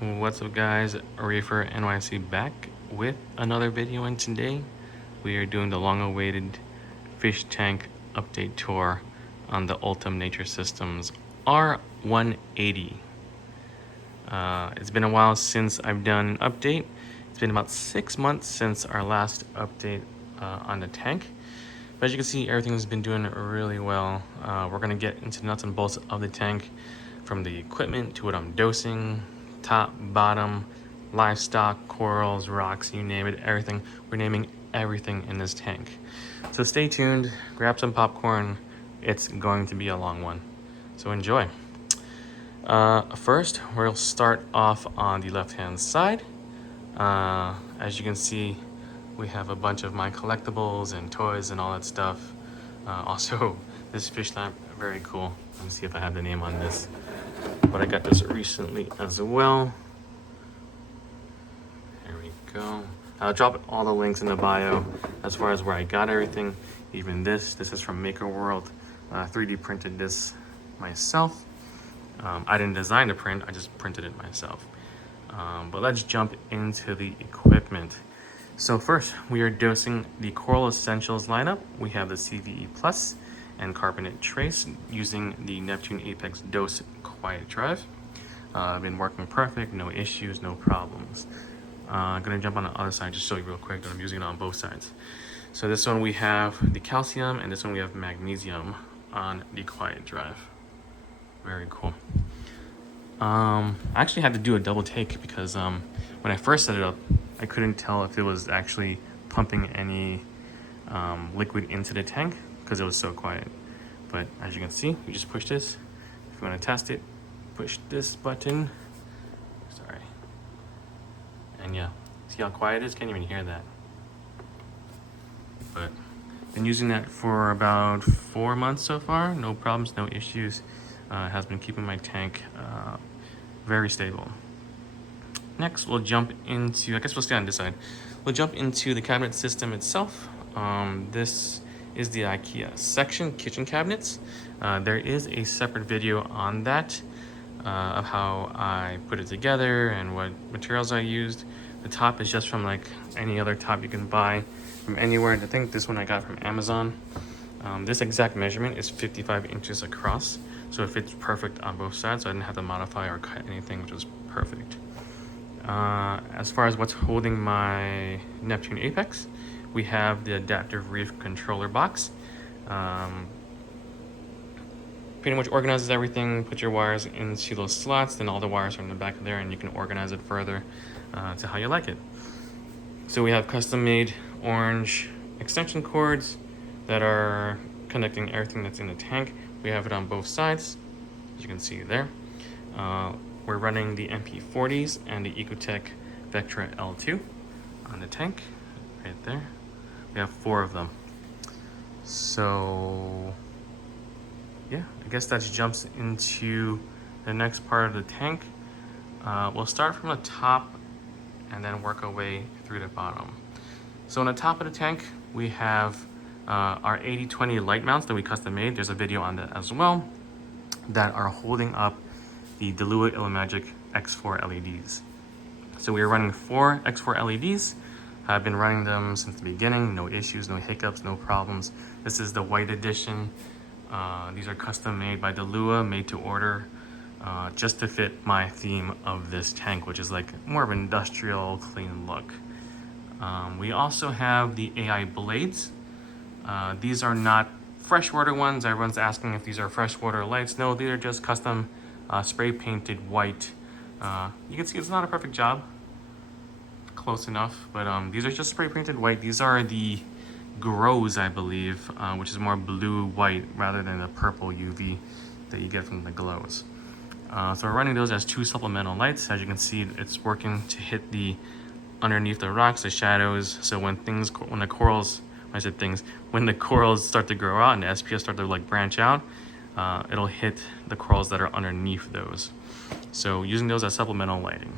What's up guys, Reefer NYC back with another video, and today we are doing the long-awaited fish tank update tour on the Ultum Nature Systems R180. It's been a while since I've done an update. It's been about 6 months since our last update on the tank. But as you can see, everything's been doing really well. We're gonna get into the nuts and bolts of the tank, from the equipment to what I'm dosing, top, bottom, livestock, corals, rocks, you name it, everything. We're naming everything in this tank. So stay tuned, grab some popcorn. It's going to be a long one. So enjoy. First, we'll start off on the left-hand side. As you can see, we have a bunch of my collectibles and toys and all that stuff. Also, this fish lamp, very cool. Let me see if I have the name on this. But I got this recently as well. There we go. I'll drop all the links in the bio as far as where I got everything. Even this is from Maker World. 3D printed this myself. I didn't design the print, I just printed it myself. But let's jump into the equipment. So first, we are dosing the Coral Essentials lineup. We have the CVE Plus and Carbonate Trace using the Neptune Apex Dose Quiet Drive. Been working perfect, no issues, no problems. I'm gonna jump on the other side, just show you real quick that I'm using it on both sides. So this one we have the calcium, and this one we have magnesium on the Quiet Drive. Very cool. I actually had to do a double take because when I first set it up, I couldn't tell if it was actually pumping any liquid into the tank because it was so quiet. But as you can see, you just push this. If you want to test it, push this button. Sorry. And yeah, see how quiet it is? Can't even hear that. But been using that for about 4 months so far. No problems, no issues. Has been keeping my tank very stable. Next, we'll jump into, I guess we'll stay on this side. We'll jump into the cabinet system itself. This is the IKEA section, kitchen cabinets. There is a separate video on that of how I put it together and what materials I used. The top is just from like any other top you can buy from anywhere. I think this one I got from Amazon. This exact measurement is 55 inches across, so it fits perfect on both sides, so I didn't have to modify or cut anything, which was perfect. As far as what's holding my Neptune Apex, we have the adaptive Reef controller box. Pretty much organizes everything. Put your wires into those slots, then all the wires are in the back of there, and you can organize it further to how you like it. So we have custom made orange extension cords that are connecting everything that's in the tank. We have it on both sides, as you can see there. We're running the MP40s and the Ecotech Vectra L2 on the tank, right there. We have 4 of them. So yeah, I guess that jumps into the next part of the tank. We'll start from the top and then work our way through the bottom. So on the top of the tank, we have our 80/20 light mounts that we custom made. There's a video on that as well, that are holding up the Delua Illumagic X4 LEDs. So we are running 4 X4 LEDs. I've been running them since the beginning, no issues, no hiccups, no problems. This is the white edition. These are custom made by Delua, made to order, just to fit my theme of this tank, which is like more of an industrial, clean look. We also have the AI blades. These are not freshwater ones. Everyone's asking if these are freshwater lights. No, these are just custom spray painted white. You can see it's not a perfect job, close enough, but these are just spray painted white. These are the Grows, I believe, which is more blue white rather than the purple UV that you get from the glows. So we're running those as 2 supplemental lights. As you can see, it's working to hit the underneath the rocks, the shadows. So when the corals, when the corals start to grow out and the SPS start to like branch out, it'll hit the corals that are underneath those. So using those as supplemental lighting.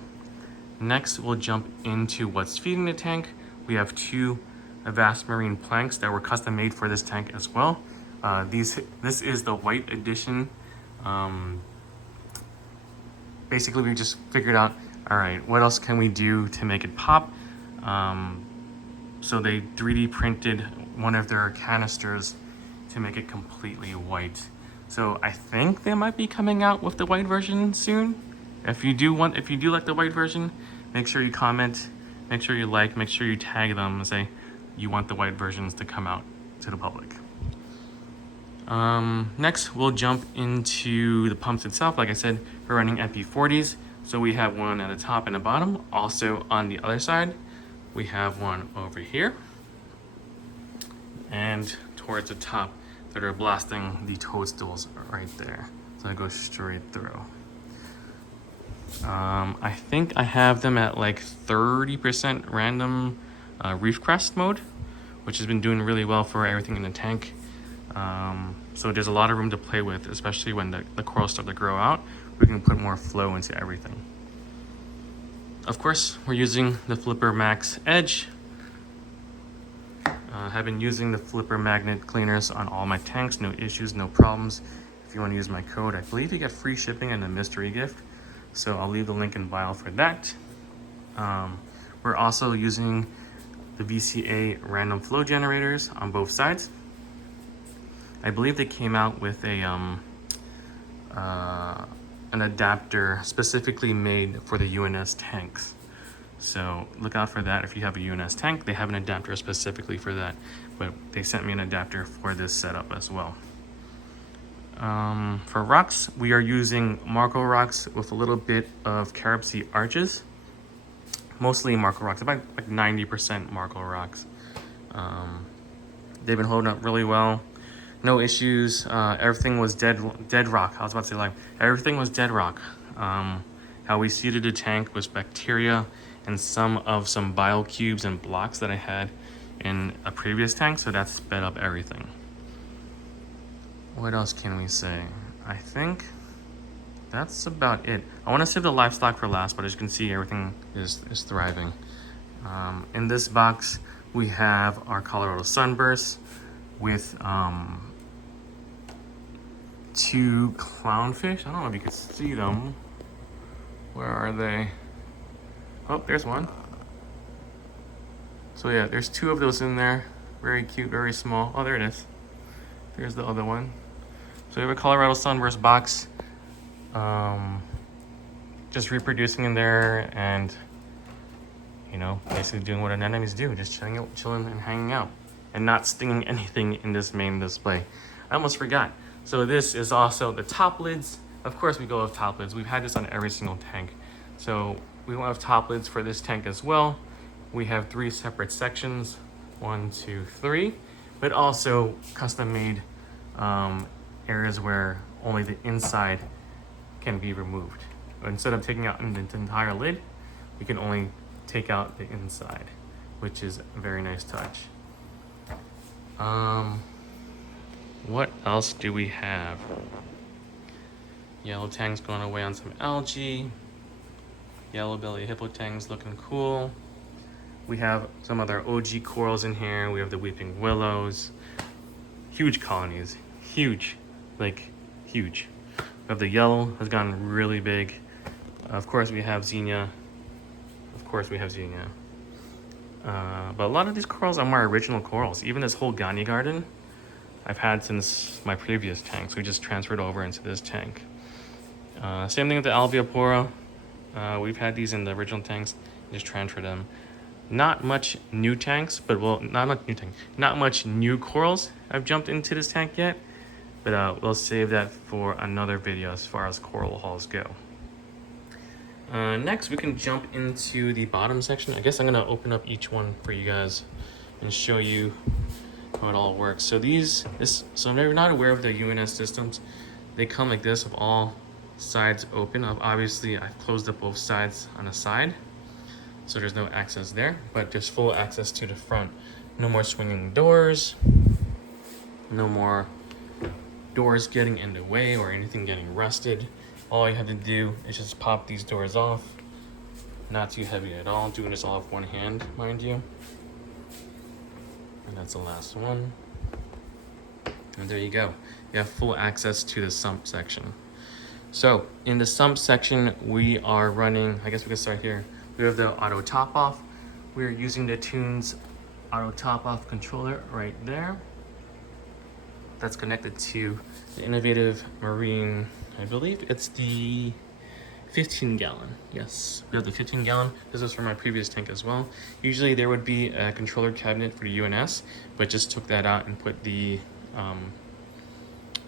Next, we'll jump into what's feeding the tank. We have 2 Avast Marine planks that were custom made for this tank as well. This is the white edition. Basically, we just figured out All right, what else can we do to make it pop? So they 3D printed one of their canisters to make it completely white. So I think they might be coming out with the white version soon. If you do like the white version, make sure you comment, make sure you like, make sure you tag them and say you want the white versions to come out to the public. Next, we'll jump into the pumps itself. Like I said, we're running MP40s. So we have one at the top and the bottom. Also on the other side, we have one over here. And towards the top that are blasting the toadstools right there. So I go straight through. I think I have them at like 30% random reef crest mode, which has been doing really well for everything in the tank. So there's a lot of room to play with, especially when the corals start to grow out. We can put more flow into everything. Of course, we're using the Flipper Max Edge. I've been using the Flipper magnet cleaners on all my tanks, no issues, no problems. If you want to use my code, I believe you get free shipping and a mystery gift. So I'll leave the link in bio for that. We're also using the VCA random flow generators on both sides. I believe they came out with a an adapter specifically made for the UNS tanks. So look out for that. If you have a UNS tank, they have an adapter specifically for that, but they sent me an adapter for this setup as well. For rocks, we are using Marco rocks with a little bit of carob sea arches. Mostly Marco rocks, about like 90% Marco rocks. They've been holding up really well. No issues. Everything was dead rock. I was about to say like everything was dead rock. How we seeded the tank was bacteria and some biocubes and blocks that I had in a previous tank, so that sped up everything. What else can we say? I think that's about it. I want to save the livestock for last, but as you can see, everything is thriving. In this box, we have our Colorado sunbursts with 2 clownfish. I don't know if you can see them. Where are they? Oh, there's one. So yeah, there's 2 of those in there. Very cute, very small. Oh, there it is. There's the other one. So we have a Colorado sunburst box. Just reproducing in there and, you know, basically doing what anemones do, just chilling and hanging out and not stinging anything in this main display. I almost forgot. So this is also the top lids. Of course we go with top lids. We've had this on every single tank. So we will have top lids for this tank as well. We have 3 separate sections, 1, 2, 3, but also custom made areas where only the inside can be removed. Instead of taking out the entire lid, we can only take out the inside, which is a very nice touch. What else do we have? Yellow tang's going away on some algae. Yellow belly hippo tang's looking cool. We have some other OG corals in here. We have the weeping willows. Huge colonies, huge, like huge. We have the yellow has gotten really big. Of course we have Xenia. But a lot of these corals are my original corals. Even this whole Gani garden, I've had since my previous tank. So we just transferred over into this tank. Same thing with the Alveopora. We've had these in the original tanks, just transferred them. Not much new tanks, but well, not much new corals I've jumped into this tank yet, but we'll save that for another video as far as coral hauls go. Next, we can jump into the bottom section. I guess I'm gonna open up each one for you guys and show you how it all works. So so if you're not aware of the UNS systems, they come like this with all sides open. Obviously, I've closed up both sides on the side, so there's no access there, but there's full access to the front. No more swinging doors, no more doors getting in the way or anything getting rusted. All you have to do is just pop these doors off. Not too heavy at all, doing this all with one hand, mind you. And that's the last one. And there you go. You have full access to the sump section. So in the sump section, we are running, I guess we can start here. We have the auto top off. We're using the Tunes auto top off controller right there. That's connected to the Innovative Marine, I believe it's the 15 gallon. Yes, we have the 15 gallon. This was from my previous tank as well. Usually there would be a controller cabinet for the UNS, but just took that out and put the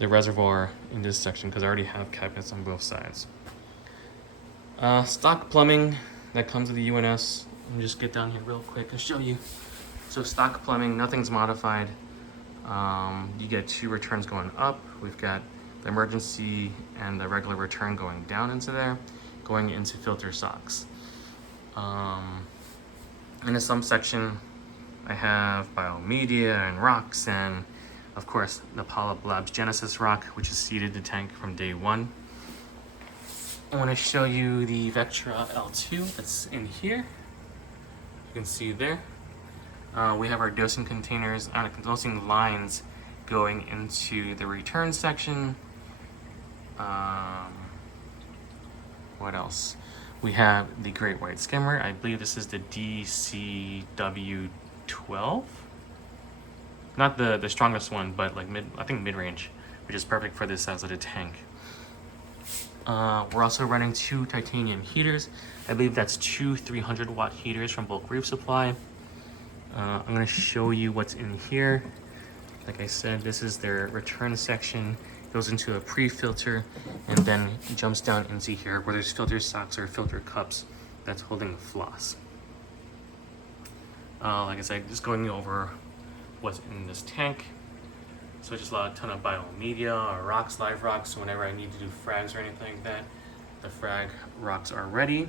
reservoir in this section because I already have cabinets on both sides. Stock plumbing that comes with the UNS. Let me just get down here real quick and show you. So stock plumbing, nothing's modified. You get 2 returns going up. We've got the emergency and the regular return going down into there, going into filter socks. In the sump section, I have biomedia and rocks, and of course the Polyp Labs Genesis rock, which has seeded the tank from day 1. I want to show you the Vectra L2 that's in here. You can see there. We have our dosing containers and dosing lines going into the return section. What else? We have the Great White Skimmer. I believe this is the DCW12. Not the strongest one, but like I think mid-range, which is perfect for this size of the tank. We're also running 2 titanium heaters. I believe that's 2 300-watt heaters from bulk Reef Supply. I'm going to show you what's in here. Like I said, this is their return section. Goes into a pre-filter and then jumps down into here where there's filter socks or filter cups that's holding the floss. Like I said, just going over what's in this tank. So just a ton of biomedia or rocks, live rocks. So whenever I need to do frags or anything like that, the frag rocks are ready.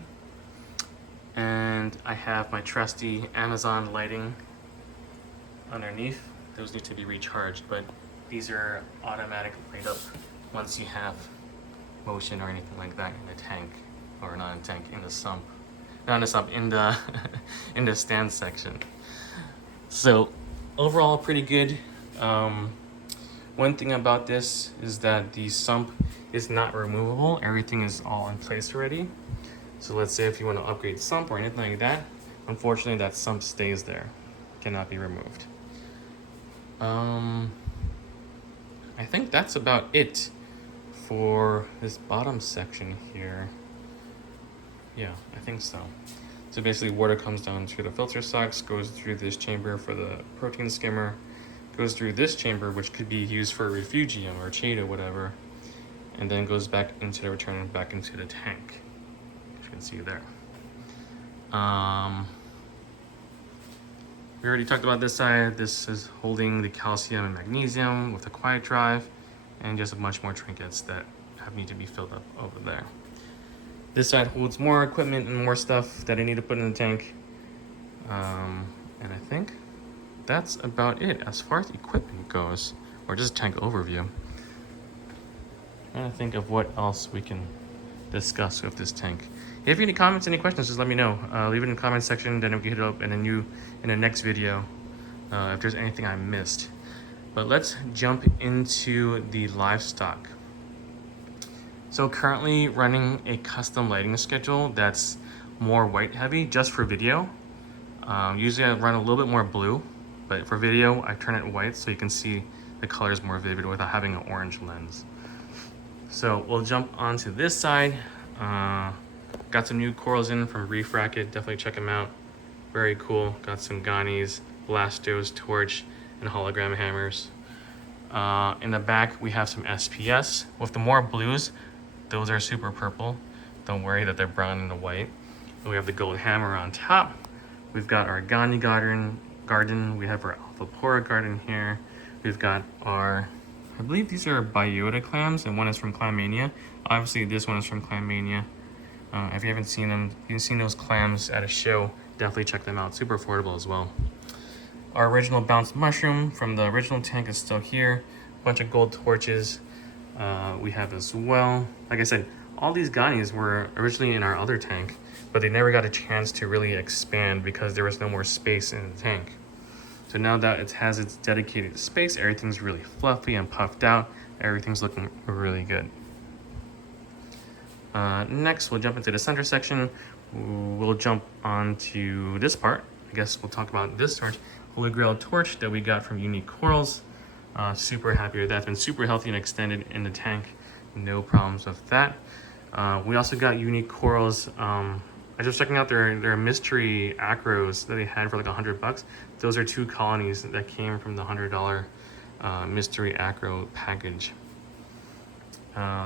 And I have my trusty Amazon lighting underneath. Those need to be recharged, but these are automatic light up once you have motion or anything like that in the tank, or not in the tank, in the sump. Not in the sump, in the in the stand section. So overall, pretty good. One thing about this is that the sump is not removable. Everything is all in place already. So let's say if you want to upgrade sump or anything like that, unfortunately that sump stays there, cannot be removed. I think that's about it for this bottom section here. Yeah, I think so. So basically water comes down through the filter socks, goes through this chamber for the protein skimmer, goes through this chamber, which could be used for refugium or Cheetah, whatever, and then goes back into the return and back into the tank, as you can see there. We already talked about this side. This is holding the calcium and magnesium with the quiet drive, and just a bunch more trinkets that need to be filled up over there. This side holds more equipment and more stuff that I need to put in the tank. And I think that's about it as far as equipment goes, or just tank overview. I'm trying to think of what else we can discuss with this tank. If you have any comments, any questions, just let me know. Leave it in the comment section, then we can hit it up in the next video if there's anything I missed. But let's jump into the livestock. So currently running a custom lighting schedule that's more white heavy just for video. Usually I run a little bit more blue, but for video I turn it white so you can see the colors more vivid without having an orange lens. So we'll jump onto this side. Got some new corals in from Reef Racket, definitely check them out. Very cool. Got some Ghanies, Blastos, Torch, and hologram hammers. In the back we have some SPS. With the more blues, those are super purple. Don't worry that they're brown and the white. And we have the gold hammer on top. We've got our Ghani garden. We have our Alphapora garden here. We've got our, I believe these are biota clams, and one is from Clammania. Obviously this one is from Clammania. If you haven't seen them, you've seen those clams at a show, definitely check them out. Super affordable as well. Our original bounced mushroom from the original tank is still here. Bunch of gold torches we have as well. Like I said, all these Ghanies were originally in our other tank, but they never got a chance to really expand because there was no more space in the tank. So now that it has its dedicated space, everything's really fluffy and puffed out. Everything's looking really good. Next, we'll jump into the center section. We'll jump onto this part. I guess we'll talk about this torch, Holy Grail torch that we got from Unique Corals. Super happy with that. It's been super healthy and extended in the tank. No problems with that. We also got Unique Corals. I was just checking out their mystery acros that they had for like $100. Those are 2 colonies that came from the $100 mystery acro package.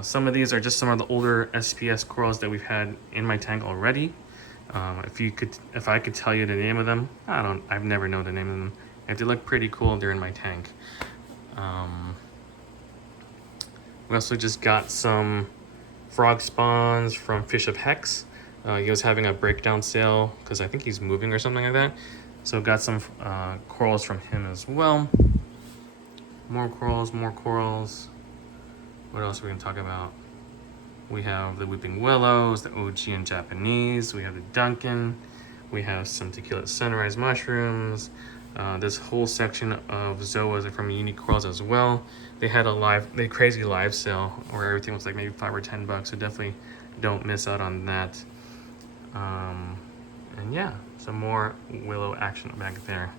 Some of these are just some of the older SPS corals that we've had in my tank already. If I could tell you the name of them, I've never known the name of them. If they look pretty cool, they're in my tank. We also just got some frog spawns from Fish of Hex. He was having a breakdown sale because I think he's moving or something like that. So got some corals from him as well. More corals, more corals. What else are we gonna talk about? We have the Weeping Willows, the OG in Japanese. We have the Duncan. We have some Tequila Sunrise mushrooms. This whole section of Zoas are from Unique Corals as well. They had a crazy live sale where everything was like maybe $5 or $10, so definitely don't miss out on that. And yeah, some more willow action back there.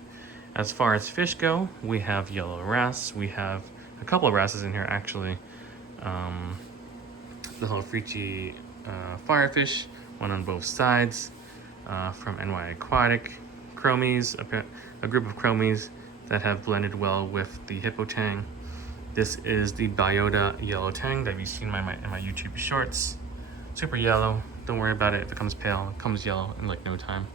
As far as fish go, we have yellow wrasse. We have a couple of wrasses in here actually. The Halfrichi firefish, one on both sides, from NY Aquatic. Chromies, a group of chromies that have blended well with the hippo tang. This is the biota yellow tang that you've seen in my YouTube shorts. Super yellow. Don't worry about it if it comes pale. It comes yellow in like no time.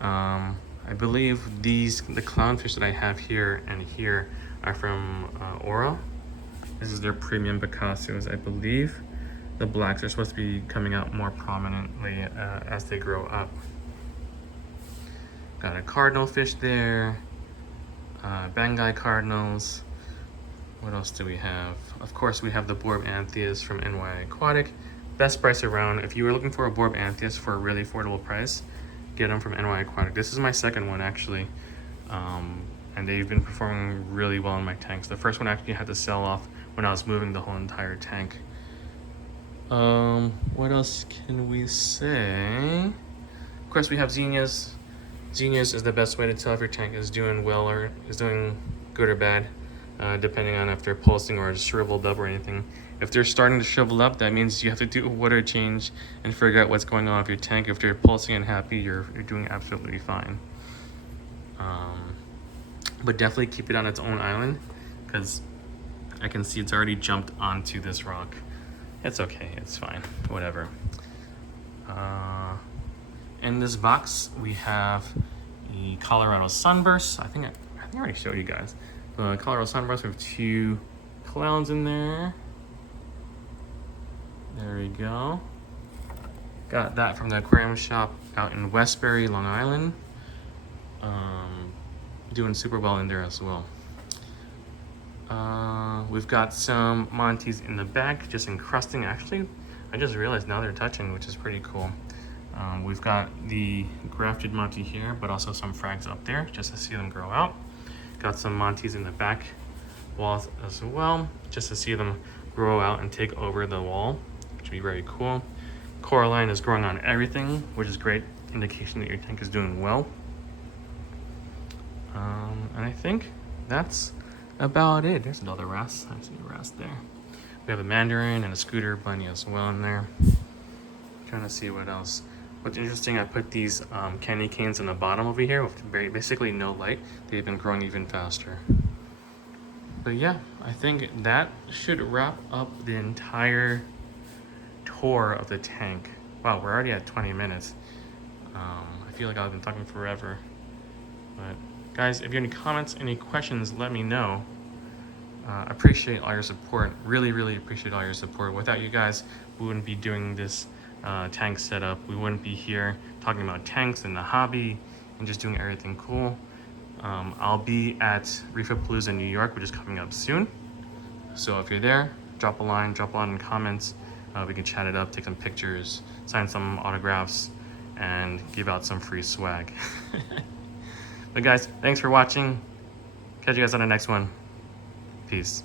I believe the clownfish that I have here and here are from Aura. This is their premium Picassos, I believe. The blacks are supposed to be coming out more prominently as they grow up. Got a cardinal fish there, Bangai cardinals. What else do we have? Of course, we have the Borb Antheas from NY Aquatic. Best price around. If you were looking for a Borb Antheas for a really affordable price, get them from NY Aquatic. This is my second one actually, and they've been performing really well in my tanks. The first one actually had to sell off when I was moving the whole entire tank. What else can we say? Of course, we have zinnias. Zinnias is the best way to tell if your tank is doing well or is doing good or bad, depending on if they're pulsing or shriveled up or anything. If they're starting to shrivel up, that means you have to do a water change and figure out what's going on with your tank. If they're pulsing and happy, you're doing absolutely fine. But definitely keep it on its own island, because I can see it's already jumped onto this rock. It's okay, it's fine, whatever. In this box, we have the Colorado Sunburst. I think I already showed you guys. The Colorado Sunburst, we have 2 clowns in there. There we go. Got that from the aquarium shop out in Westbury, Long Island. Doing super well in there as well. We've got some Montes in the back, just encrusting. Actually, I just realized now they're touching, which is pretty cool. We've got the grafted Monte here, but also some frags up there, just to see them grow out. Got some Montes in the back walls as well, just to see them grow out and take over the wall, which would be very cool. Coraline is growing on everything, which is great indication that your tank is doing well. And I think that's about it. There's another wrasse. I see a wrasse there. We have a mandarin and a scooter bunny as well in there. Trying to see what else. What's interesting, I put these candy canes in the bottom over here with basically no light. They've been growing even faster. But yeah, I think that should wrap up the entire tour of the tank. Wow, we're already at 20 minutes. I feel like I've been talking forever. But guys, if you have any comments, any questions, let me know. Appreciate all your support. Really, really appreciate all your support. Without you guys, we wouldn't be doing this tank setup. We wouldn't be here talking about tanks and the hobby and just doing everything cool. I'll be at Reefapalooza in New York, which is coming up soon. So if you're there, drop a line in comments. We can chat it up, take some pictures, sign some autographs, and give out some free swag. But guys, thanks for watching. Catch you guys on the next one. Peace.